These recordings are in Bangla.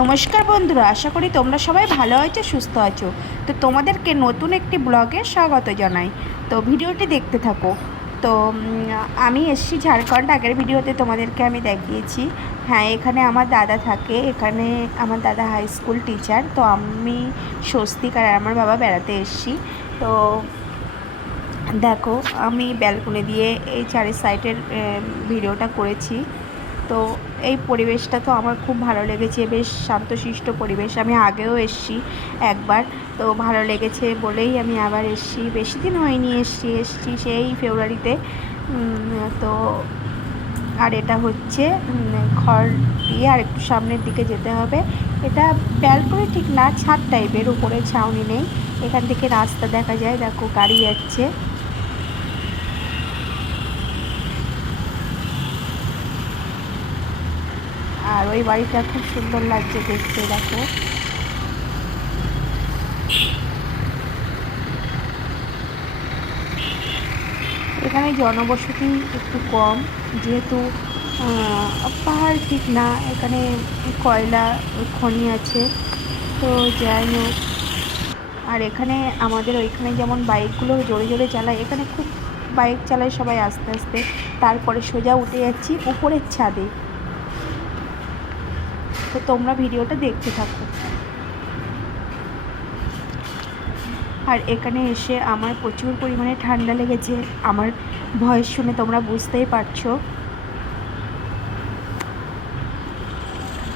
নমস্কার বন্ধুরা, আশা করি তোমরা সবাই ভালো আছো, সুস্থ আছো। তো তোমাদেরকে নতুন একটি ব্লগে স্বাগত জানাই। তো ভিডিওটি দেখতে থাকো। তো আমি এসেছি ঝাড়খণ্ড। আগের ভিডিওতে তোমাদেরকে আমি দেখিয়েছি। হ্যাঁ, এখানে আমার দাদা থাকে। এখানে আমার দাদা হাই স্কুল টিচার। তো আমি স্বস্তিক আর আমার বাবা বেড়াতে এসেছি। তো দেখো, আমি ব্যালকনি দিয়ে এই চারি সাইডের ভিডিওটা করেছি। তো এই পরিবেশটা তো আমার খুব ভালো লেগেছে, বেশ শান্তশিষ্ট পরিবেশ। আমি আগেও এসেছি একবার, তো ভালো লেগেছে বলেই আমি আবার এসেছি। বেশি দিন হয়নি, এসেছি সেই ফেব্রুয়ারিতে। তো আর এটা হচ্ছে ঘর দিয়ে আর একটু সামনের দিকে যেতে হবে। এটা ব্যালকনি ঠিক না, ছাদ টাইপের, উপরে ছাউনি নেই। এখান থেকে রাস্তা দেখা যায়, দেখো গাড়ি যাচ্ছে। আর ওই বাড়িটা খুব সুন্দর লাগছে দেখতে, দেখো। এখানে জনবসতি একটু কম, যেহেতু পাহাড় ঠিক না, এখানে কয়লা খনি আছে। তো যাই হোক, আর এখানে আমাদের ওইখানে যেমন বাইকগুলো জোরে জোরে চালায়, এখানে খুব বাইক চালায় সবাই আস্তে আস্তে। তারপরে সোজা উঠে যাচ্ছি উপরের ছাদে। তো তোমরা ভিডিওটা দেখতে থাকো। আর এখানে এসে আমার প্রচুর পরিমাণে ঠান্ডা লেগেছে। আমার ভয়েস শুনে তোমরা বুঝতেই পারছো।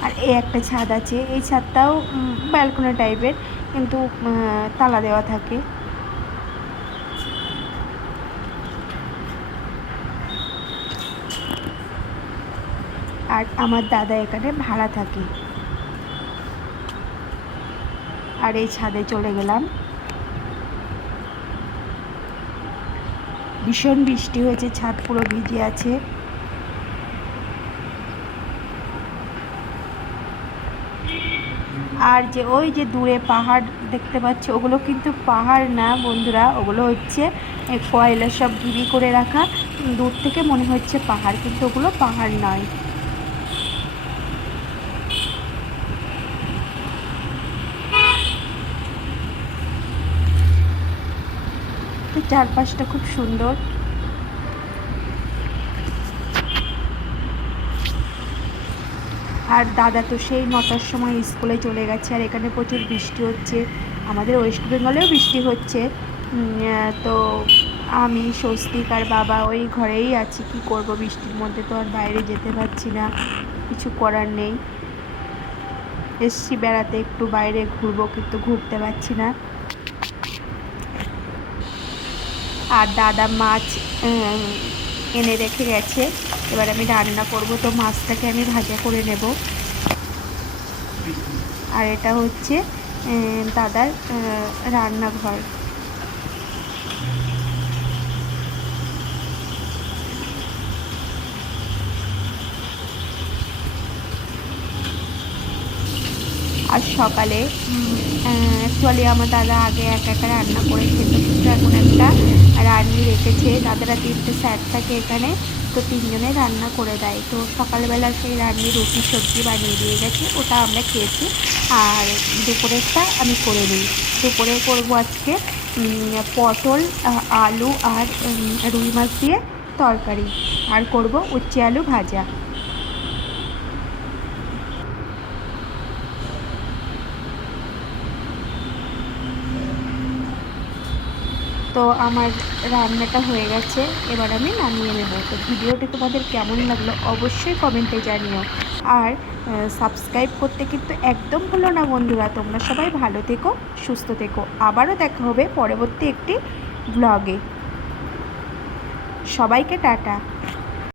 আর এই একটা ছাদ আছে, এই ছাদটাও ব্যালকনি টাইপের, কিন্তু তালা দেওয়া থাকে। আর আমার দাদা এখানে ভাড়া থাকে। আর এই ছাদে চলে গেলাম। ভীষণ বৃষ্টি হয়েছে, ছাদ পুরো ভিজে আছে। আর যে ওই যে দূরে পাহাড় দেখতে পাচ্ছ, ওগুলো কিন্তু পাহাড় না বন্ধুরা, ওগুলো হচ্ছে কয়লা সব ঢিবি করে রাখা। দূর থেকে মনে হচ্ছে পাহাড়, কিন্তু ওগুলো পাহাড় নয়। তো চারপাশটা খুব সুন্দর। আর দাদা তো সেই 9টার সময় স্কুলে চলে গেছে। আর এখানে প্রচুর বৃষ্টি হচ্ছে, আমাদের ওয়েস্ট বেঙ্গলেও বৃষ্টি হচ্ছে। তো আমি স্বস্তিক আর বাবা ওই ঘরেই আছি। কি করব, বৃষ্টির মধ্যে তো আর বাইরে যেতে পারছি না, কিছু করার নেই। এসছি বেড়াতে, একটু বাইরে ঘুরবো, কিন্তু ঘুরতে পারছি না। আর দাদা মাছ এনে রেখে গেছে, এবার আমি রান্না করব। তো মাছটাকে আমি ভাজা করে নেব। আর এটা হচ্ছে দাদার রান্নাঘর। আর সকালে অ্যাকচুয়ালি আমার দাদা আগে একা একা রান্না করে খেত, কিন্তু এখন একটা রান্নি রেখেছে। দাদারা 3টে স্যার থাকে এখানে, তো 3জনে রান্না করে দেয়। তো সকালবেলা সেই রান্নি রুটি সবজি বানিয়ে দিয়ে গেছে, ওটা আমরা খেয়েছি। আর দুপুরেরটা আমি করে নিই। দুপুরে করবো আজকে পটল, আলু আর রুই মাছ দিয়ে তরকারি, আর করব উচ্ছে আলু ভাজা। তো আমার রান্নাটা হয়ে গেছে, এবার আমি নামিয়ে নেব। তো ভিডিওটি তোমাদের কেমন লাগলো অবশ্যই কমেন্টে জানিও। আর সাবস্ক্রাইব করতে কিন্তু একদম ভুলো না বন্ধুরা। তোমরা সবাই ভালো থেকো, সুস্থ থেকো। আবারও দেখা হবে পরবর্তী একটি ব্লগে। সবাইকে টাটা।